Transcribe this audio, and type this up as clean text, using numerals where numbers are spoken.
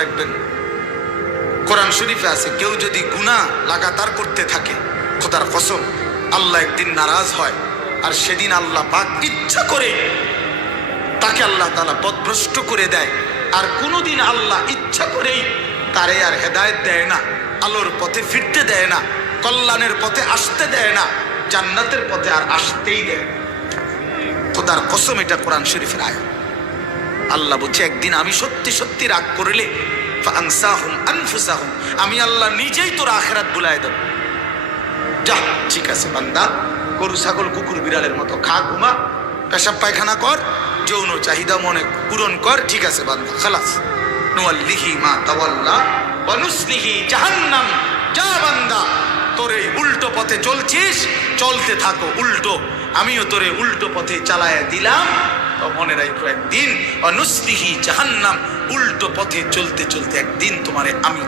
রাখবেন, কোরআন শরীফে আছে কেউ যদি গুনাহ লাগাতার করতে থাকে, খোদার কসম আল্লাহ একদিন নারাজ হয়, আর সেদিন আল্লাহ পাক ইচ্ছা করে তাকে আল্লাহ তাআলা পথভ্রষ্ট করে দেয়। আর কোনোদিন আল্লাহ ইচ্ছা করেই তারে আর হেদায়েত দেয় না, আলোর পথে ফিরতে দেয় না, কল্যাণের পথে আসতে দেয় না, জান্নাতের পথে আর আসতেই দেয় না। খোদার কসম এটা কোরআন শরীফের আয়াত। আল্লাহ বলছে একদিন আমি সত্যি সত্যি রাগ করলে ফাআনসাহুম আনফুসাহুম, আমি আল্লাহ নিজেই তোর আখিরাত ভুলায় দেব। যা ঠিক আছে বান্দা, গরু ছাগল কুকুর বিড়ালের মতো খা, ঘুমা, পেশাব পায়খানা কর, যৌন চাহিদা মনে পূরণ কর, ঠিক আছে বান্দা, খালাস। নুয়াল্লিহি মা তাওয়াল্লা ওয়া নুসলিহি জাহান্নাম। যা বান্দা, তোর এই উল্টো পথে চলছিস, চলতে থাকো উল্টো, আমিও তোরে উল্টো পথে চালায়া দিলাম। তো মনে রাখো একদিন ওয়া নুসলিহি জাহান্নাম, উল্টো পথে চলতে চলতে একদিন তোমারে আমি